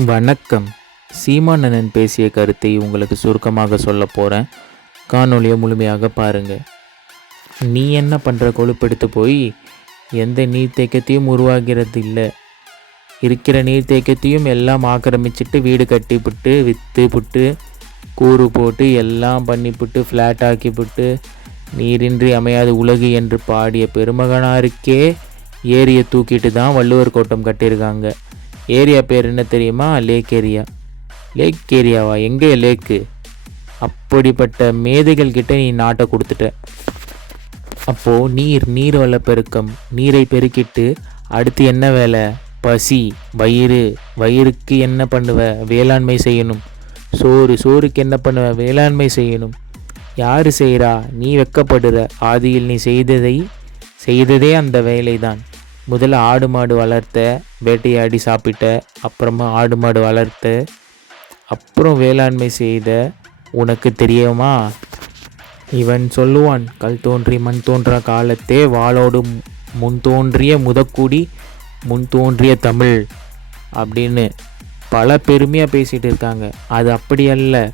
வணக்கம். சீமானனன் பேசிய கருத்தை உங்களுக்கு சுருக்கமாக சொல்ல போகிறேன் காணொளியை முழுமையாக பாருங்க. நீ என்ன பண்ணுற கொழுப்பெடுத்து போய்? எந்த நீர்த்தேக்கத்தையும் உருவாகிறது இல்லை இருக்கிற நீர்த்தேக்கத்தையும் எல்லாம் ஆக்கிரமிச்சிட்டு வீடு கட்டிப்புட்டு விற்று புட்டு கூறு போட்டு எல்லாம் பண்ணிப்புட்டு ஃப்ளாட் ஆக்கிப்புட்டு நீரின்றி அமையாத உலகு என்று பாடிய பெருமகனாருக்கே ஏரியை தூக்கிட்டு தான் வள்ளுவர் கோட்டம் கட்டியிருக்காங்க. ஏரியா பேர் என்ன தெரியுமா? லேக் ஏரியா லேக் ஏரியாவா எங்கே லேக்கு அப்படிப்பட்ட மேதைகள் கிட்ட நீ நாட்டை கொடுத்துட்ட. அப்போது நீர் நீர் வளப்பெருக்கம் நீரை பெருக்கிட்டு அடுத்து என்ன வேலை? பசி வயிறு. வயிறுக்கு என்ன பண்ணுவ? வேளாண்மை செய்யணும். சோறு சோறுக்கு என்ன பண்ணுவ? வேளாண்மை செய்யணும். யார் செய்கிறா நீ வெக்கப்படுற. ஆதியில் நீ செய்ததை செய்ததே அந்த வேலைதான். முதல்ல ஆடு மாடு வளர்த்த வேட்டையாடி சாப்பிட்ட அப்புறமா ஆடு மாடு வளர்த்த அப்புறம் வேளாண்மை செய்த உனக்கு தெரியுமா? இவன் சொல்லுவான் கல் தோன்றி மண் தோன்றா காலத்தே வாளோடு முன் தோன்றிய முதக்குடி முன் தோன்றிய தமிழ் அப்படின்னு பல பெருமையாக பேசிகிட்டு இருக்காங்க. அது அப்படி அல்ல.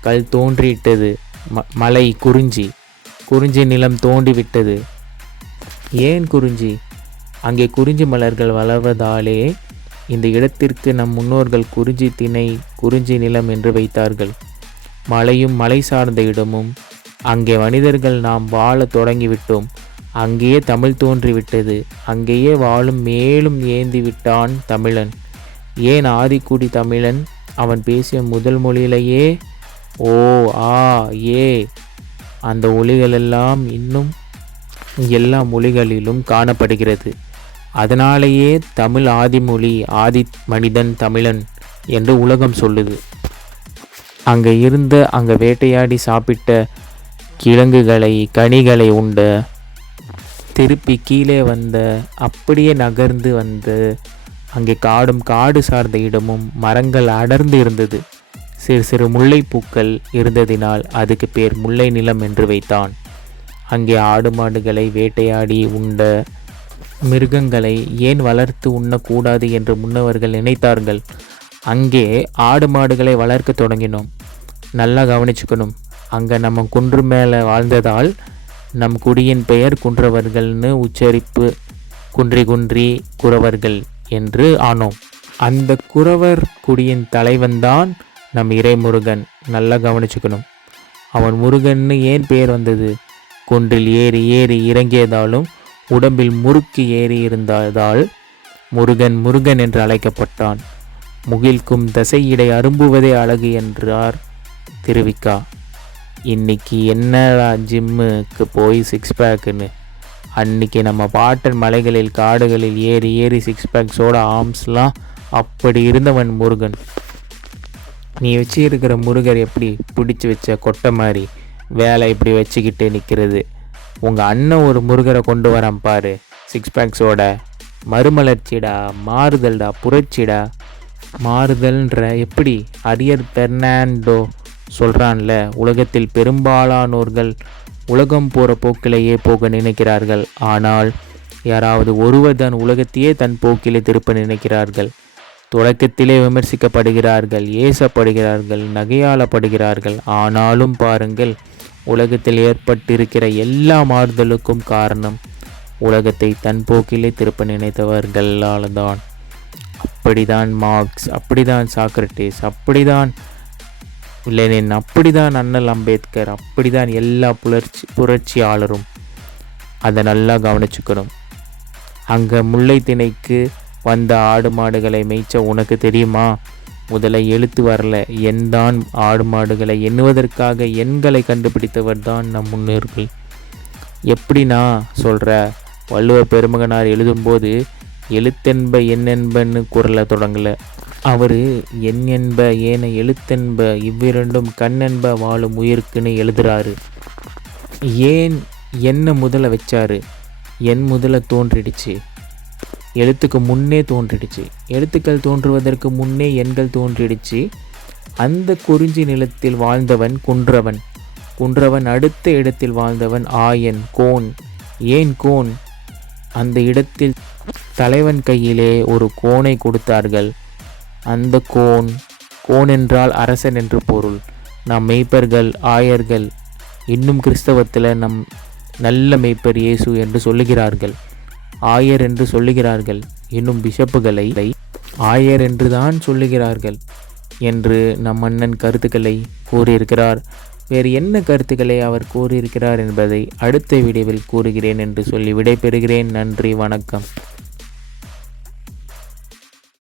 கல் தோன்றிட்டது ம மலை குறிஞ்சி. குறிஞ்சி நிலம் தோண்டி விட்டது ஏன் குறிஞ்சி? அங்கே குறிஞ்சி மலர்கள் வளர்வதாலே இந்த இடத்திற்கு நம் முன்னோர்கள் குறிஞ்சி திணை குறிஞ்சி நிலம் என்று வைத்தார்கள். மலையும் மலை சார்ந்த இடமும் அங்கே மனிதர்கள் நாம் வாழ தொடங்கிவிட்டோம். அங்கேயே தமிழ் தோன்றிவிட்டது. அங்கேயே வாழும் மேலும் ஏந்தி விட்டான் தமிழன். ஏன் ஆதிக்குடி தமிழன்? அவன் பேசிய முதல் மொழியிலேயே ஓ ஆ ஏ. அந்த ஒளிகளெல்லாம் இன்னும் எல்லா மொழிகளிலும் காணப்படுகிறது. அதனாலேயே தமிழ் ஆதிமொழி ஆதி மனிதன் தமிழன் என்று உலகம் சொல்லுது. அங்கே இருந்த அங்கே வேட்டையாடி சாப்பிட்ட கிழங்குகளை கனிகளை உண்ட திருப்பி கீழே வந்த அப்படியே நகர்ந்து வந்து அங்கே காடும் காடு சார்ந்த இடமும் மரங்கள் அடர்ந்து இருந்தது. சிறு சிறு முல்லைப்பூக்கள் இருந்ததினால் அதுக்கு பேர் முல்லை நிலம் என்று வைத்தான். அங்கே ஆடு மாடுகளை வேட்டையாடி உண்ட மிருகங்களை ஏன் வளர்த்து உண்ணக்கூடாது என்று முன்னவர்கள் நினைத்தார்கள். அங்கே ஆடு மாடுகளை வளர்க்க தொடங்கினோம். நல்லா கவனிச்சுக்கணும். அங்கே நம்ம குன்று மேலே வாழ்ந்ததால் நம் குடியின் பெயர் குன்றவர்கள்னு உச்சரிப்பு குன்றி குன்றி குறவர்கள் என்று ஆனோம். அந்த குறவர் குடியின் தலைவன்தான் நம் இறைமுருகன். நல்லா கவனிச்சுக்கணும். அவன் முருகன்னு ஏன் பெயர் வந்தது? குன்றில் ஏறி ஏறி இறங்கியதாலும் உடம்பில் முறுக்கு ஏறி இருந்ததால் முருகன் முருகன் என்று அழைக்கப்பட்டான். முகில்க்கும் தசையிடை அரும்புவதே அழகு என்றார் திருவிக்கா. இன்னைக்கு என்னடா ஜிம்முக்கு போய் சிக்ஸ் பேக்குன்னு அன்னைக்கு நம்ம பாட்டன் மலைகளில் காடுகளில் ஏறி ஏறி சிக்ஸ் பேக்ஸோட ஆர்ம்ஸ்லாம் அப்படி இருந்தவன் முருகன். நீ வச்சு இருக்கிற முருகர் எப்படி பிடிச்சி வச்ச கொட்டை மாதிரி? வேலை இப்படி வச்சுக்கிட்டு நிற்கிறது உங்கள் அண்ணன் ஒரு முருகரை கொண்டு வரான் பாரு. சிக்ஸ் பேக்ஸோட மறுமலர்ச்சிடா மாறுதல்டா புரட்சிடா. மாறுதல்ன்ற எப்படி? அரியர் பெர்னாண்டோ சொல்கிறான்ல உலகத்தில் பெரும்பாலானோர்கள் உலகம் போகிற போக்கிலேயே போக நினைக்கிறார்கள். ஆனால் யாராவது ஒருவர் தன் உலகத்தையே தன் போக்கிலே திருப்ப நினைக்கிறார்கள். தொடக்கத்திலே விமர்சிக்கப்படுகிறார்கள் ஏசப்படுகிறார்கள் நகையாளப்படுகிறார்கள். ஆனாலும் பாருங்கள் உலகத்தில் ஏற்பட்டிருக்கிற எல்லா மாறுதலுக்கும் காரணம் உலகத்தை தன் போக்கிலே திருப்ப நினைத்தவர்களால் தான் அப்படிதான் மார்க்ஸ் அப்படிதான் சாக்ரட்டிஸ் அப்படிதான் லெனின் அப்படிதான் அண்ணல் அம்பேத்கர் அப்படிதான் எல்லா புலர்ச்சி புரட்சியாளரும். அதை நல்லா கவனிச்சுக்கணும். அங்கே முல்லை திணைக்கு வந்த ஆடு மாடுகளை மேய்ச்ச உனக்கு தெரியுமா? முதல்ல எழுத்து வரல. எந்தான் ஆடு மாடுகளை எண்ணுவதற்காக எண்களை கண்டுபிடித்தவர் தான் நம் முன்னோர்கள். எப்படின்னா சொல்கிற வள்ளுவ பெருமகனார் எழுதும்போது எழுத்தென்ப எண்ணென்பன்னு குரலை தொடங்கலை. அவர் என் என்ப ஏன எழுத்தென்ப இவ்விரண்டும் கண்ணென்ப வாழும் உயிருக்குன்னு எழுதுறாரு. ஏன் என்ன முதல வச்சாரு? என் முதல தோன்றிடுச்சு. எழுத்துக்கு முன்னே தோன்றிடுச்சு. எழுத்துக்கள் தோன்றுவதற்கு முன்னே எண்கள் தோன்றிடுச்சு. அந்த குறிஞ்சி நிலத்தில் வாழ்ந்தவன் குன்றவன். குன்றவன் அடுத்த இடத்தில் வாழ்ந்தவன் ஆயன் கோன். ஏன் கோன்? அந்த இடத்தில் தலைவன் கையிலே ஒரு கோனை கொடுத்தார்கள். அந்த கோன் கோன் என்றால் அரசன் என்று பொருள். நம் மெய்ப்பர்கள் ஆயர்கள் இன்னும் கிறிஸ்தவத்தில் நம் நல்ல மெய்ப்பர் இயேசு என்று சொல்லுகிறார்கள். ஆயர் என்று சொல்லுகிறார்கள். இன்னும் பிஷப்புகளை ஆயர் என்று தான் சொல்லுகிறார்கள் என்று நம் அண்ணன் கருத்துக்களை கூறியிருக்கிறார். வேறு என்ன கருத்துக்களை அவர் கூறியிருக்கிறார் என்பதை அடுத்த வீடியோவில் கூறுகிறேன் என்று சொல்லி விடைபெறுகிறேன். நன்றி வணக்கம்.